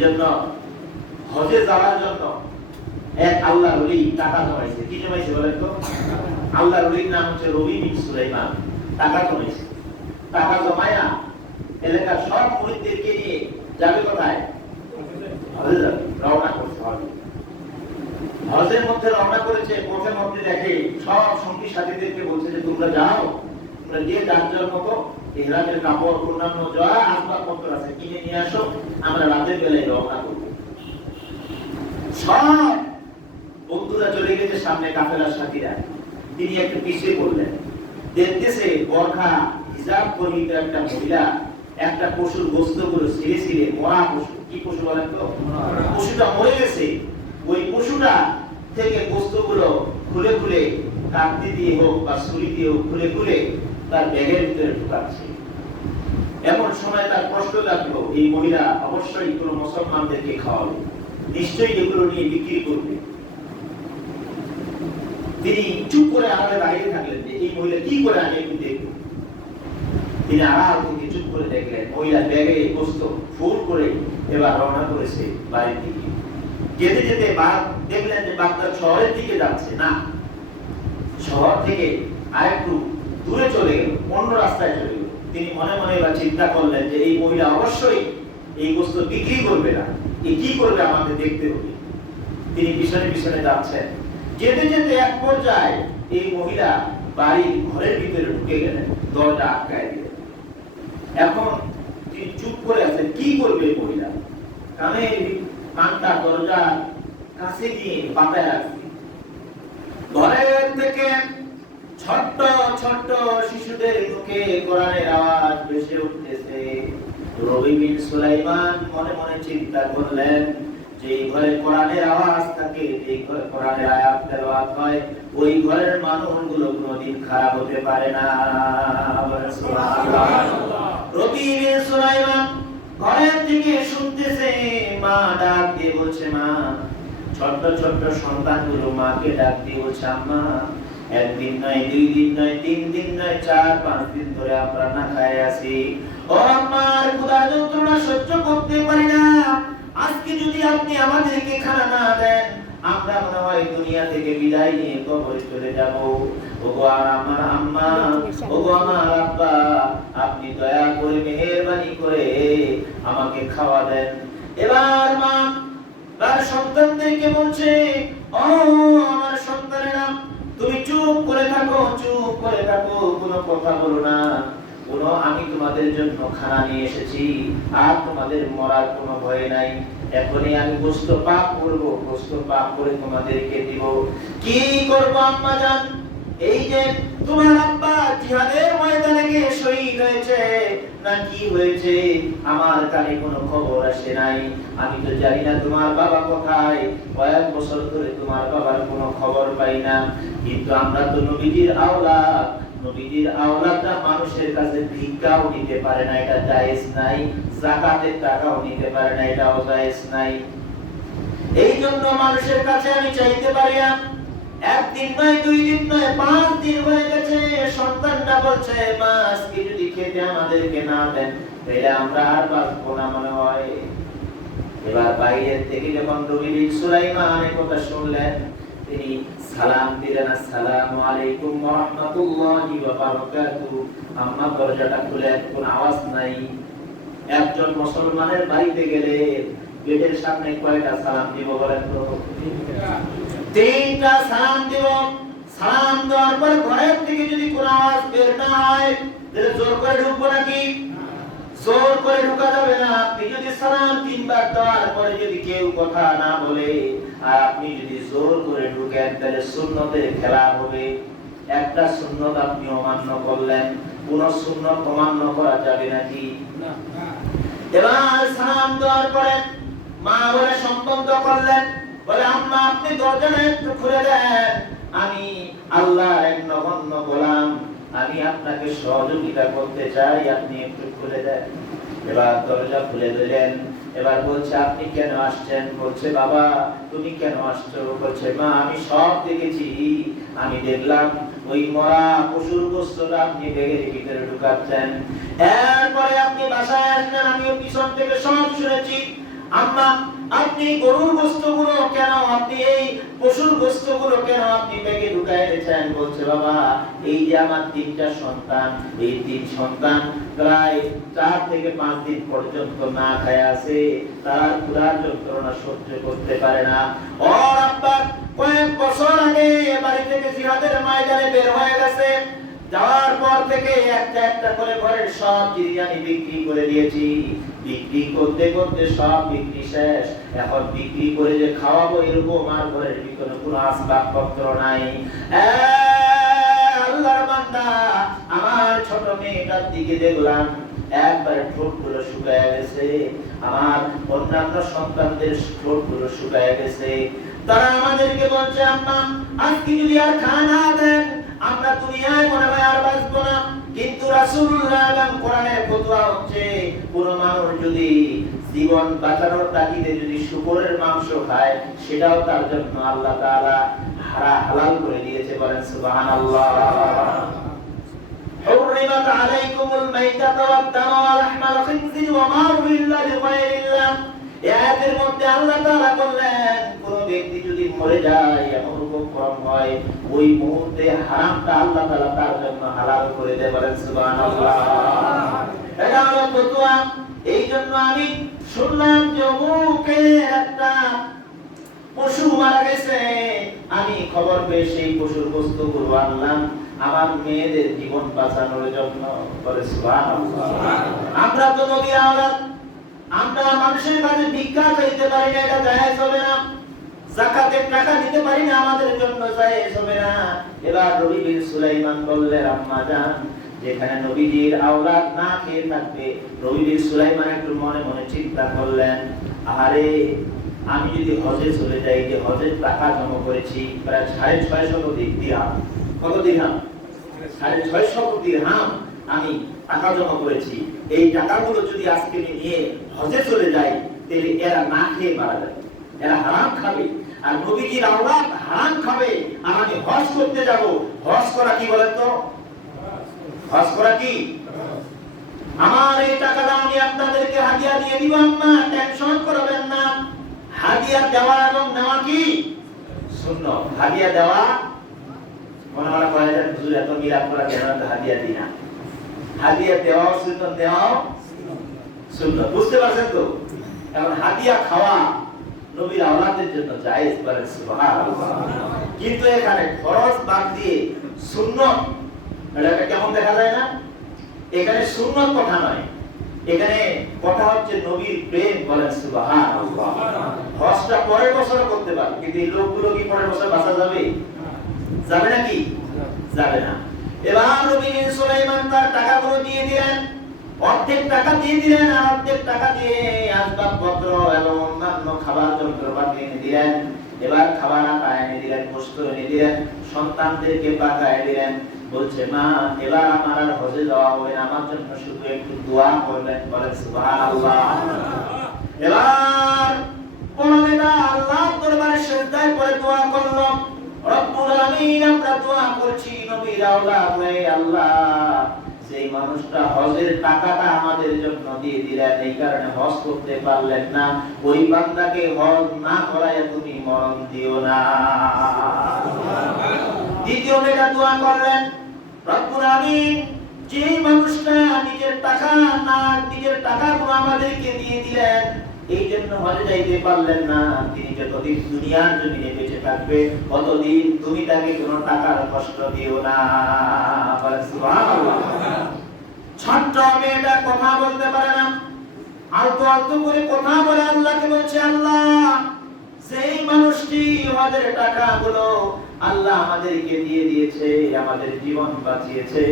এজন্য হজে যাওয়ার জন্য এক আল্লাহর ওলি টাকা জমাইছে। কি জমাইছে বলেন তো? আল্লাহর ওলির নাম হচ্ছে রবি বিন সুলাইমান। টাকা জমাইছে। টাকা জমায়া এলাকার সব মুরিদদেরকে নিয়ে যাবে কোথায়? হজে যাবে। রওনা করছে হজে। হজের মধ্যে রওনা করেছে, পথের মধ্যে দেখে সব সঙ্গী সাথীদেরকে বলছে যে তোমরা যাও, তোমরা গিয়ে যার মতো ইহরামের কাপড় অন্যান্য যা আসবাবপত্র আছে কিনে নিয়ে আসো, আমরা রাতের বেলায় রওনা করব। সব বন্ধুরা চলে গেছে সামনে, কাফেলার সাথীরা। তিনি একটু পিছিয়ে পড়লেন। দেখতেছে বরখা হিজাব পরিহিত একটা মহিলা একটা পশুর গোশত গুলো ছিঁড়ে ছিঁড়ে, মরা পশু, কি পশু বলেন তো? পশুটা মরে গেছে, ওই পশুটা থেকে গোশতগুলো খুলে খুলে কাটতে দিয়ে হোক বা ছুরি দিয়ে হোক খুলে খুলে তার ব্যাগের ভিতরে ঢুকাচ্ছে। এমন সময় তার কষ্ট লাগলো, এই মহিলা অবশ্যই কোনো মুসলমানদেরকে খাওয়াবে, নিশ্চয়ই এগুলো নিয়ে বিক্রি করবে। তিনি চুপ করে আড়ালে দাঁড়িয়ে থাকলেন যে এই মহিলা কি করে আগে একটু দেখব। তিনি আড়াল থেকে চুপ করে দেখলেন মহিলা ব্যাগে গোশত ফুল করে এবার রওনা করেছে বাড়ির দিকে। যেতে যেতে দেখলেন যে বাগদাদ শহরের দিকে যাচ্ছে না, শহর থেকে আরেকটু দূরে চলে গেল, অন্য রাস্তায় চলে গেল। তিনি মনে মনে এবার চিন্তা করলেন যে এই মহিলা অবশ্যই এই গোশত বিক্রি করবে না, এ কি করবে আমাদের দেখতে হবে। তিনি পিছনে পিছনে যাচ্ছেন। যেতে যেতে এক পর্যায়ে এই মহিলা বাড়ির ঘরের ভিতরে ঢুকে গেলেন, দরজা আটকায় দিলেন। এখন তিনি চুপ করে আছেন, কি করবে এই মহিলা? কানটা দরজা কাছে নিয়ে পাতায় রাখছে। ঘরের থেকে ছোট্ট ছোট্ট শিশুদের মুখে কোরআনের আওয়াজ ভেসে উঠতেছে। রবি বিন সুলাইমান মনে মনে চিন্তা করলেন যে ঘরে কোরআনের আওয়াজ থাকে, যে ঘরে কোরআনের আয়াত তেলাওয়াত হয়, ওই ঘরের মানুষগুলো কোনোদিন খারাপ হতে পারে না। সুবহানাল্লাহ। রবি বিন সুলাইমান ঘরের থেকে শুনতেছে, মা ডাক দিয়ে বলছে, মা। ছোট্ট ছোট্ট সন্তানগুলো মাকে ডাক দিয়ে বলছে, আম্মা, একদিন নয়, 2 দিন নয়, 3 দিন নয়, 4-5 দিন ধরে আমরা না খায় আছি। ও আম্মা, ক্ষুধার যন্ত্রণা সহ্য করতে পারি না। আজকে যদি আপনি আমাদেরকে খানা না দেন, আমরা মনে হয় দুনিয়া থেকে বিদায় নিয়ে কবরে চলে যাব। ওগো আমার আম্মা, ওগো আমার আব্বা, আপনি দয়া করে মেহেরবানি করে আমাকে খাওয়া দেন। এবার মা তার সন্তানদেরকে বলছে, ও আমার সন্তানেরা, তুমি চুপ করে থাকো, চুপ করে থাকো, কোনো কথা বলো না। আমি তোমাদের জন্য খানা নিয়ে এসেছি, আর তোমাদের মরার কোনো ভয় নাই। এখনই আমি গোশত পাক করব, গোশত পাক করে তোমাদেরকে দিব। কি করব আম্মা জান? এই যে তোমার আব্বা জিহাদের ময়দানে গিয়ে শহীদ হয়েছে, না কি হয়েছে আমার কানে কোনো খবর আসে নাই। আমি তো জানি না তোমার বাবা কোথায়, কয়েক বছর ধরে তোমার বাবার কোনো খবর পাই না। কিন্তু আমরা তো নবীজির আওলাদ, নবীজির আওলাদরা মানুষের কাছে ভিক্ষাও নিতে পারে না, এটা জায়েজ নাই। যাকাতের টাকাও নিতে পারে না, এটাও জায়েজ নাই। এই জন্য মানুষের কাছে আমি চাইতে পারি না। একদিন নয়, 2 দিন নয়, 5 দিন হয়ে গেছে। সন্তানটা বলছে, মা, আজকে যদি খেতে আমাদেরকে না দেন, তাহলে আমরা আর বাঁচবো না মনে হয়। এবার বাইরের থেকে যখন রবি বিন সুলাইমান এই কথা শুনলেন, তিনি সালাম দিলেন, আসসালামু আলাইকুম ওয়া রাহমাতুল্লাহি ওয়া বারাকাতুহু। আম্মা দরজাটা খুলে, কোনো আওয়াজ নাই। একজন মুসলমানের বাড়িতে গেলে গেটের সামনে কয়টা সালাম দিব বলেন তো? 3টা সালাম দিব। সালাম দেওয়ার পর ঘরের থেকে যদি কোনো আওয়াজ বের না হয়, তাহলে জোর করে ঢুকবো নাকি? জোর করে ঢোকা যাবে না। আপনি যদি সালাম 3 বার দেওয়ার পরে যদি কেউ কথা না বলে, আর আপনি যদি জোর করে ঢুকেন, তাহলে সুন্নতের খেলাপ হবে। একটা সুন্নত আপনি অমান্য করলেন, কোন সুন্নত অমান্য করা যাবে নাকি? না। এবার সালাম দেওয়ার পরে মা বলে সম্বন্ধ করলেন, বলে, আম্মা, আপনি দরজাটা একটু খুলে দেন, আমি আল্লাহর এক নগণ্য গোলাম, আমি আপনাকে সহযোগিতা করতে চাই, আপনি একটু খুলে দেন। এবার দরজা খুলে দিলেন। এবার বলছে, আপনি কেন আসছেন? বলছে, বাবা, তুমি কেন আসছো? বলছে, মা, আমি সব দেখেছি, আমি দেখলাম ওই মরা পশুর গোশতটা আপনি ব্যাগের ভিতরে ঢুকাচ্ছেন। এরপরে আপনি বাসায় আসলেন, আমিও পিছন থেকে সব শুনেছি। আম্মা আপনি গরুর গোশতগুলো কেন, আপনি এই পশুর গোশতগুলো কেন আপনি ব্যাগে ঢুকায় রেখেছেন? বলছে বাবা এই যে আমার তিনটা সন্তান, এই তিন সন্তান প্রায় 4 থেকে 5 দিন পর্যন্ত না খায় আছে, তার ক্ষুধার যন্ত্রণা সহ্য করতে পারে না। ওর আব্বা কয়েক বছর আগে বাড়ি থেকে জিহাদের ময়দানে বের হয়ে গেছে, যাওয়ার পর থেকে একটা একটা করে ঘরের সব জিনিস বিক্রি করে দিয়েছি, বিক্রি করতে করতে সব বিক্রি শেষ। এখন বিক্রি করে যে খাওয়াবো এরকম আর ঘরের ভিতরে কোনো আসবাবপত্র নাই। আল্লাহর বান্দা, আমার ছোট মেয়েটার দিকে দেখলাম একবারে ঠোঁটগুলো শুকায় গেছে, আমার অন্যান্য সন্তানদের ঠোঁটগুলো শুকায় গেছে। তারা আমাদেরকে বলছে আম্মা আজকে যদি আর খানা দেন আমরা দুনিয়ায় মনে হয় আর বাঁচবো না। কিন্তু রাসূলুল্লাহ এবং কোরআনের ফতোয়া হচ্ছে কোন মানুষ যদি জীবন বাঁচানোর তাগিদে যদি শুকরের মাংস খায় সেটাও তার জন্য আল্লাহ তাআলা হালাল করে দিয়েছে। বলেন সুবহানাল্লাহ। حرمت عليكم الميتة والدم ولحم الخنزير وما أهل لغير الله। এর মধ্যে আল্লাহ তাআলা বললেন কোন ব্যক্তি যদি মরে যায় এমন উপক্রম হয় ওই মুহূর্তে হারামটা আল্লাহ তাআলা তার জন্য হালাল করে দেয়। বলেন সুবহানাল্লাহ। এটা হলো ফতোয়া। এই জন্য আমি শুনলাম যে অমুকে একটা পশু মারা গেছে, আমি খবর পেয়ে সেই পশুর বস্তুগুলো আনলাম আমার মেয়েদের জীবন বাঁচানোর জন্য। বলে সুবহানাল্লাহ। আমরা তো নবীর আওলাদ, আমরা মানুষের কাছে ভিক্ষা চাইতে পারি না, এটা জায়েজ হবে না। যাকাতের টাকা দিতে পারি না, আমাদের জন্য জায়েজ হবে না। এবার নবী বিন সুলাইমান বললেন আম্মা জান যেখানে নবীজির আওলাদ না খেয়ে থাকবে, নবী বিন সুলাইমান একটু মনে মনে চিন্তা করলেন আরে আমি যদি হজে চলে যাই, যে হজের টাকা জমা করেছি প্রায় 650 দিরহাম। কত দিরহাম? 650 দিরহাম আমি টাকা জমা করেছি। এই টাকাগুলো যদি আজকে নিয়ে হজে চলে যাই তাহলে এরা না খেয়ে মারা যাবে, এরা হারাম খাবে, আর নবীজির আওলাদ হারাম খাবে, আর আমি হজ করতে যাব। হজ করা কি বলেন তো? হজ করা কি? আমার এই টাকাটা আমি আপনাদেরকে হাদিয়া দিয়ে দিব আম্মা, টেনশন করবেন না। হাদিয়া দেওয়া এবং নেওয়া কি সুন্নাত। হাদিয়া দেওয়া মনে মনে কয় যে হুজুর এত মিলাদ করা কেন, হাদিয়া দিই না। হাদিয়া দেওয়াও সুন্নাত, দেওয়াও সুন্নাত। বুঝতে পারছেন তো? এখন হাদিয়া খাওয়া নবীর আওলাদের জন্য জায়েজ। বলেন সুবহানাল্লাহ। কিন্তু এখানে ফরজ বাদ দিয়ে সুন্নাত, এটা কেমন দেখা যায় না? এখানে সুন্নাত কথা নয়, এখানে কথা হচ্ছে নবীর প্রেম। বলেন সুবহানাল্লাহ। হজটা পরের বছর করতে পারে, কিন্তু এই লোকগুলো কি পরের বছর বাঁচা যাবে? যাবে নাকি? যাবে না। এবার নবী বিন সুলাইমান তার টাকাগুলো দিয়ে দিলেন, অর্ধেক টাকা দিয়ে দিলেন, আর অর্ধেক টাকা দিয়ে আসবাবপত্র এবং অন্যান্য খাবার যন্ত্রপাতি এনে দিলেন। এবার খাবার আটা এনে দিলেন, গোশত এনে দিলেন, সন্তানদেরকে পাকায় দিলেন। বলছে মা এবার আমার আর হজে যাওয়া হবে না, আমার জন্য শুধু একটু দোয়া করবেন। বলেন সুবহানাল্লাহ। এবার কোন মেয়েটা আল্লাহর দরবারে সিজদায় পড়ে দোয়া করলো, রব্বুল আলামিন আমরা দোয়া করছি নবীর আওলাদ হয়ে আল্লাহ সেই মানুষটা হজের টাকাটা আমাদের জন্য দিয়ে দিলেন, এই কারণে হজ করতে পারলেন না, ওই বান্দাকে হজ না করায় তুমি মরণ দিও না। দ্বিতীয় মেয়েটা দোয়া করলেন, রব্বুল আলামিন যে মানুষটা নিজের টাকা না, নিজের টাকাগুলো আমাদেরকে দিয়ে দিলেন, এই জন্য হজে যাইতে পারলেন না, তিনি যতদিন দুনিয়ার জমিনে বেঁচে থাকবে ততদিন তুমি তাকে কোনো টাকার কষ্ট দিও না। বলেন সুবহানাল্লাহ। ছোট্ট মেয়েটা কথা বলতে পারে না, আলতো আলতো করে কথা বলে আল্লাহকে বলছে আল্লাহ সেই মানুষটি আমাদের টাকাগুলো আল্লাহ আমাদেরকে দিয়ে দিয়েছে, আমাদের জীবন বাঁচিয়েছে,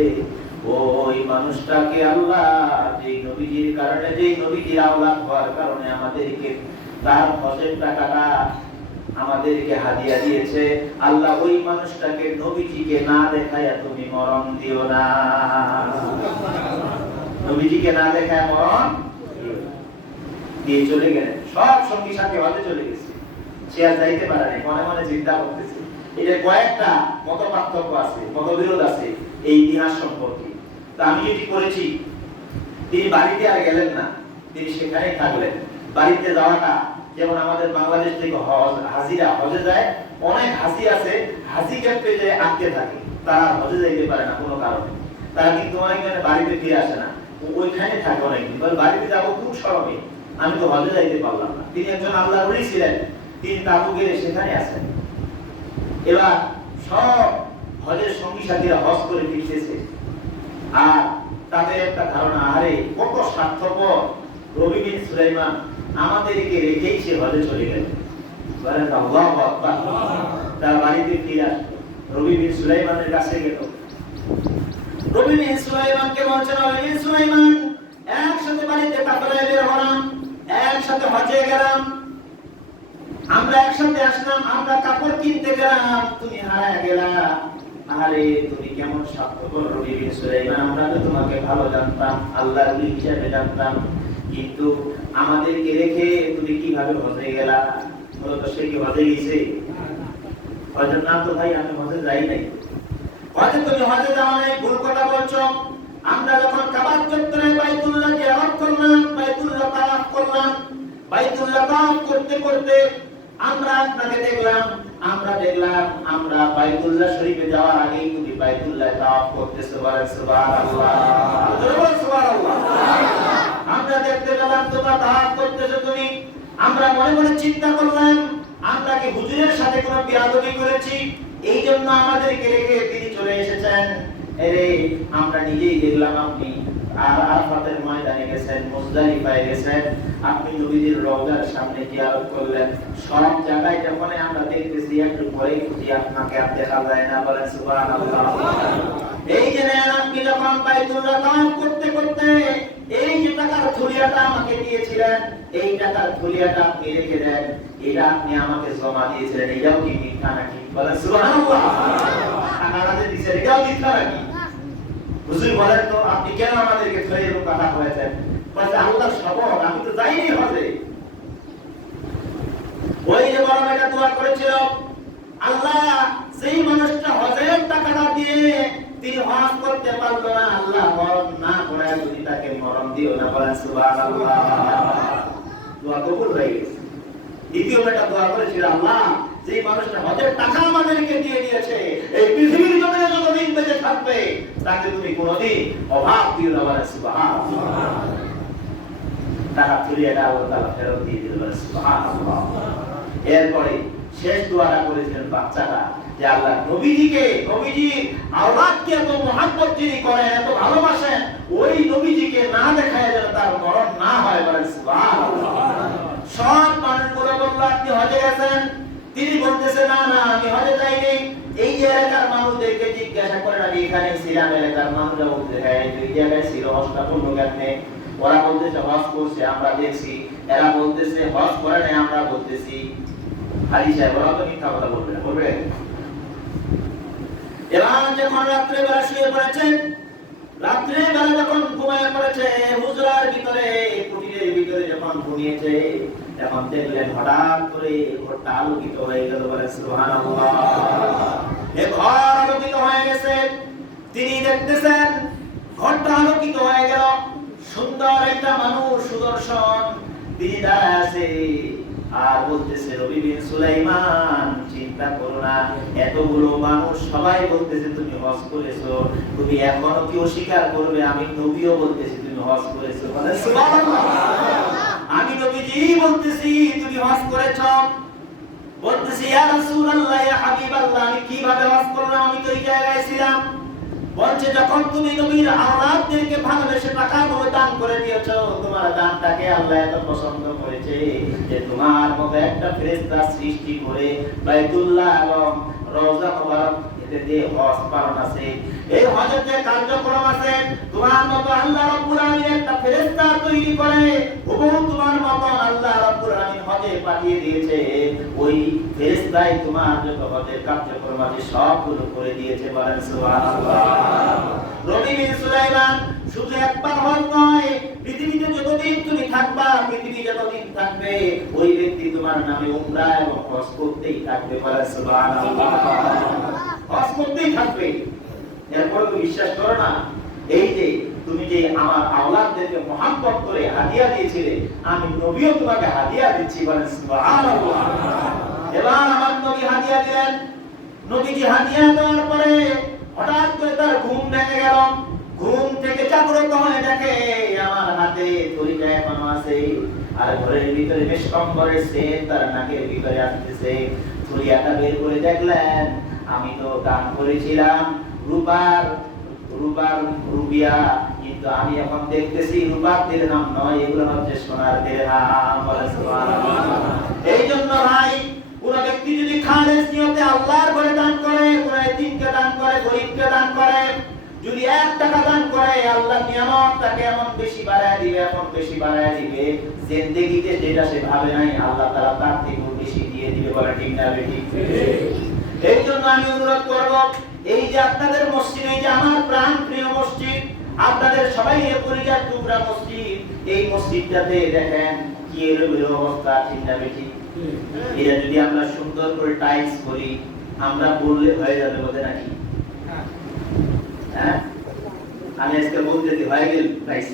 ওই মানুষটাকে আল্লাহ যেই নবীজির কারণে, যেই নবীজির আওলাদ হওয়ার কারণে আমাদেরকে তার হজের টাকাটা আমাদেরকে হাদিয়া দিয়েছে, আল্লাহ ওই মানুষটাকে নবীজিকে না দেখায় তুমি মরণ দিও না। নবীজিকে না দেখায় মরণ দিয়ে চলে গেলেন। সব সঙ্গী সাথে হজে চলে গেছে, সে আর যাইতে পারে না, মনে মনে চিন্তা করতেছে। এটা কয়েকটা মত পার্থক্য আছে, মতবিরোধ আছে এই ইতিহাস সম্পর্কে। তা আমি যেটি করেছি, তিনি বাড়িতে আর গেলেন না, তিনি সেখানেই থাকলেন। বাড়িতে যাওয়াটা, যেমন আমাদের বাংলাদেশ থেকে হাজিরা হজে যায়, অনেক হাজি আছে হাজি ক্যাম্পে যে আটকে থাকে, তারা হজে যাইতে পারে না কোনো কারণে, তারা কিন্তু অনেক বাড়িতে ফিরে আসে না, ওইখানে থাকে অনেকদিন, বাড়িতে যাবো খুব সরবে, আমি তো হজে যাইতে পারলাম না। তিনি একজন আল্লাহর ওলি ছিলেন, তিনি তাবু গেলে সেখানে আছেন। এবার সব হজের সঙ্গী সাথীরা হজ করে ফিরতেছে, আর তাদের একটা ধারণা, আরে কত স্বার্থপর রবি বিন সুলাইমান, আমাদেরকে রেখেই সে হজে চলে গেল। বলেন আল্লাহু আকবার। তার বাড়িতে ফিরে আসলো, রবি বিন সুলাইমানের কাছে গেল। রবি বিন সুলাইমানকে বলছেন, রবি বিন সুলাইমান, একসাথে বাড়িতে কাফেলায় বের হলাম, একসাথে হজে গেলাম, আমরা একসাথে আসলাম, আমরা কাপড় কিনতে গেলাম, তুমি হারায় গেলা। আরে তুমি কেমন স্বার্থপর রবি বিন সুলাইমান, আমরা তো তোমাকে ভালো জানতাম, আল্লাহর ওলি হিসেবে জানতাম, কিন্তু আমাদেরকে রেখে তুমি কিভাবে হজে গেলা? মূলত সে কি হজে গেছে? হয়তো না, তো ভাই আমি হজে যাই নাই। হয়তো তুমি হজে যাও নাই, ভুল কথা বলছো। আমরা যখন কাবা চত্বরে বাইতুল্লাহ জিয়ারত করলাম, বাইতুল্লাহ তাওয়াফ করলাম, বাইতুল্লাহ তাওয়াফ করতে করতে আমরা আপনাকে দেখলাম, আমরা বাইতুল্লাহ শরীফে যাওয়ার আগেই তুমি বাইতুল্লাহ তাওয়াফ করতেছো। বলেন সুবহানাল্লাহ, সুবহানাল্লাহ। আমরা দেখতে পেলাম তোমরা তাওয়াফ করতেছো তুমি। আমরা মনে মনে চিন্তা করলাম, আমরা কি হুজুরের সাথে কোনো বিয়াদবি করেছি, এই জন্য আমাদেরকে রেখে তিনি চলে এসেছেন? আরে আমরা নিজেই দেখলাম আপনি আরাফাতের ময়দানে গেছেন, মুজদালিফায় গেছেন, আপনি নবীজির রওজার সামনে জিয়ারত করলেন। সব জায়গায় যখন আমরা দেখতেছি একটু পরে খুঁজি আপনাকে আর দেখা যায় না। বলেন সুবহানাল্লাহ। এই যে আপনি যখন বাইতুল্লাহ তাওয়াফ করতে করতে এই যে টাকার থলিয়াটা আমাকে দিয়েছিলেন, এই টাকার থলিয়াটা আপনি রেখে দেন, এটা আপনি আমাকে জমা দিয়েছিলেন, এটাও কি মিথ্যা নাকি? বলেন সুবহানাল্লাহ। টাকাটা যে দিয়েছেন এটাও মিথ্যা নাকি? হুজুর বলেন তো, আপনি কেন আমাদেরকে ছেড়ে এরকম কথা বলেছেন? বলছে আল্লাহর শপথ, আমি তো যাইনি হজে। ওই যে বড় মেয়েটা দোয়া করেছিল, আল্লাহ সেই মানুষটা হজের টাকাটা দিয়ে তিনি হজ করতে পারলো না, আল্লাহ মরণ না করায় তুমি তাকে মরণ দিও না। বলেন সুবহানাল্লাহ। দোয়া কবুল হয়ে গেছে। দ্বিতীয় মেয়েটা দোয়া করেছিল, আল্লাহ যেই মানুষটা হজের টাকা আমাদেরকে দিয়ে দিয়েছে, এই পৃথিবীর জমিনে যতদিন বেঁচে থাকবে তাকে তুমি কোনোদিন অভাব দিও না। বলেন সুবহানাল্লাহ। টাকা ফিরিয়ে দাও, আল্লাহ ফেরত দিয়ে দিল। বলেন সুবহানাল্লাহ। এরপরে শেষ দোয়াটা করেছিলেন বাচ্চাটা, যে আল্লাহ নবীজিকে, নবীজির আওলাদকে এত মহব্বত যিনি করেন, এত ভালোবাসেন, ওই নবীজিকে না দেখায় যেন তার মরণ না হয়। বলেন সুবহানাল্লাহ। সব মানুষগুলো বলল আপনি হজে গেছেন, তিনি বলতেছে না না আমি হজে যাইনি। এই যে এলাকার মানুষদেরকে জিজ্ঞাসা করেন, আমি এখানে ছিলাম, এলাকার মানুষরা বলতে হ্যাঁ এই জায়গায় ছিল, হজটা করলো কেমনে? ওরা বলতেছে হজ করছে, আমরা দেখছি। এরা বলতেছে হজ করে নাই, আমরা বলতেছি। হাজি সাহেব ওরা তো মিথ্যা কথা বলবে না, বলবে? এবার যখন রাত্রে বেলা শুয়ে পড়েছেন, রাত্রে বেলা যখন ঘুমিয়ে পড়েছে, হুজরার ভিতরে, কুটিরের ভিতরে যখন ঘুমিয়েছে, তখন দেখলেন হঠাৎ করে ঘরটা আলোকিত হয়ে গেল। বলে সুবহানাল্লাহ। এই ঘর আলোকিত হয়ে গেছে, তিনি দেখতেছেন ঘরটা আলোকিত হয়ে গেল। সুন্দর একটা মানুষ, সুদর্শন, তিনি দাঁড়ায় আছে আর বলতেছে, রবি বিন সুলাইমান চিন্তা করো না, এতগুলো মানুষ সবাই বলতেছে তুমি হজ করেছো, তুমি এখনো কি অস্বীকার করবে? আমি নবীও বলতেছি তুমি হজ করেছো। বলে সুবহানাল্লাহ। আমি নবীজি বলতেছি তুমি হজ করেছো। বলতেছি ইয়া রাসূলুল্লাহ, ইয়া হাবিবাল্লাহ, আমি কিভাবে হজ করলাম? আমি তো এই জায়গায় ছিলাম। বলছে যখন তুমি নবীর আওলাদদেরকে ভালোবেসে টাকাগুলো দান করে দিয়েছো, তোমার দানটাকে আল্লাহ এত পছন্দ করেছে যে তোমার মতো একটা ফেরেশতা সৃষ্টি করে বাইতুল্লাহ এবং রওজা মুবারক এতে যে হজ পালন আছে, এই হজের যে কার্যক্রম আছে, তোমার মতো আল্লাহ রাব্বুল আলামিন একটা ফেরেশতা তৈরি করে হুবহু তোমার মতো আল্লাহ রাব্বুল আলামিন হজে পাঠিয়ে দিয়েছে। ওই ফেরেশতাই তোমার যত হজের কার্যক্রম আছে সবগুলো করে দিয়েছে। বলেন সুবহানাল্লাহ। রবি বিন সুলাইমান শুধু একবার হজ নয়, পৃথিবীতে যতদিন তুমি থাকবা, পৃথিবী যতদিন থাকবে, ওই ব্যক্তি তোমার নামে উমরা এবং হজ করতেই থাকবে। বলেন সুবহানাল্লাহ। হজ করতেই থাকবে। এরপর তুমি বিশ্বাস করো না, এই যে তুমি যে আমার আওলাদদেরকে মহব্বত করে হাদিয়া দিয়েছিলে, আমি নবীও তোমাকে হাদিয়া দিচ্ছি, বলেন সুবহানাল্লাহ। এবার আমার নবী হাদিয়া দিলেন। নবীজি হাদিয়া দেওয়ার পরে হঠাৎ করে তার ঘুম ভেঙে গেল। ঘুম থেকে জাগ্রত হয়ে দেখে আমার হাতে তরিটা এখনো আছে, আর ঘরের ভিতরে বেশ কম্বলের সেট তার নাকের ভিতরে আসতেছে। তরিয়াটা বের করে দেখলেন, আমি তো দান করেছিলাম রুবিয়া, কিন্তু আমি এখন দেখতেছি রূপার দিরহাম নয়, এগুলো হচ্ছে সোনার দিরহাম। বলেন সুবহানাল্লাহ। এই জন্য ভাই, কোন ব্যক্তি যদি খালেস নিয়তে আল্লাহর ঘরে দান করে, কোন এতিমকে দান করে, গরীবকে দান করে, যদি 1 টাকা দান করে, আল্লাহ নিয়ামত তাকে এমন বেশি বাড়ায় দিবে, এমন বেশি বাড়ায় দিবে, জিন্দেগিতে যেটা সে ভাবে নাই আল্লাহ তাআলা তার থেকে বেশি দিয়ে দিবে। বলে ঠিক না বেঠিক? এই জন্য আমি অনুরোধ করব, এই যে আপনাদের মসজিদ, এই যে আমার প্রাণ প্রিয় মসজিদ, আপনাদের সবাই এর পরিচার টুকরা মসজিদ, এই মসজিদটাতে দেখেন কি এলোমেলো অবস্থা, ঠিক না বেঠিক? এটা যদি আমরা সুন্দর করে টাইলস করি, আমরা বললে হয়ে যাবে, বলতে নাকি? হ্যাঁ, আমি আজকে বলতে দিই হয়ে গেল টাইলস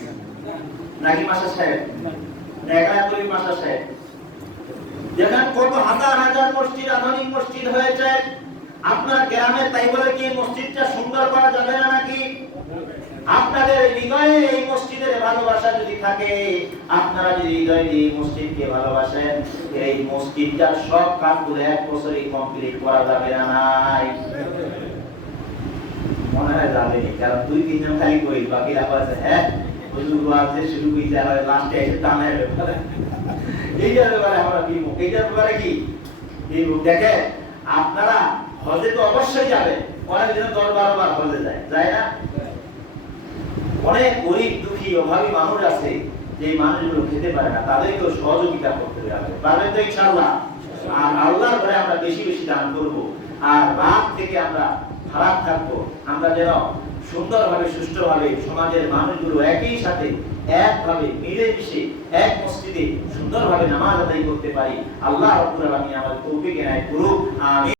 নাকি মাস্টার সাহেব? দেখা করি মাস্টার সাহেব, দেখেন কত হাজার হাজার মসজিদ, আধুনিক মসজিদ হয়েছে আপনার গ্রামে, তাই বলে কি মসজিদটা সুন্দর করা যাবে না নাকি? আপনাদের হৃদয়ে এই মসজিদের ভালোবাসা যদি থাকে, আপনারা যদি হৃদয়ে এই মসজিদকে ভালোবাসেন, এই মসজিদটার সব কাজগুলো 1 বছরে কমপ্লিট করা যাবে না? নাই মনে হয় যাবে, কারণ 2-3 জন খালি কই, বাকিরা বলছে হ্যাঁ হুজুর ওয়াজে শুরু কইতে হয়, লাস্টে এসে টানে ব্যাপারে এইটার ব্যাপারে আমরা বিমুখ। এইটার ব্যাপারে কি বিমুখ? দেখেন, আপনারা হজে তো অবশ্যই যাবেন, অনেক দিন 10-12 বার হজে যায় না? অনেক গরিব দুঃখী অভাবী মানুষ আছে, যে মানুষগুলো খেতে পারে না, তাদেরকেও সহযোগিতা করতে হবে, পারবেন তো ইনশাআল্লাহ? আর আল্লাহর ঘরে আমরা বেশি বেশি দান করব, আর রাত থেকে আমরা খারাপ থাকবো, আমরা যেন সুন্দরভাবে সুষ্ঠুভাবে সমাজের মানুষগুলো একই সাথে একভাবে মিলেমিশে এক মসজিদে সুন্দরভাবে নামাজ আদায় করতে পারি। আল্লাহ রাব্বুল আলামিন আমাদের তৌফিক এনায়েত করুক। আমিন।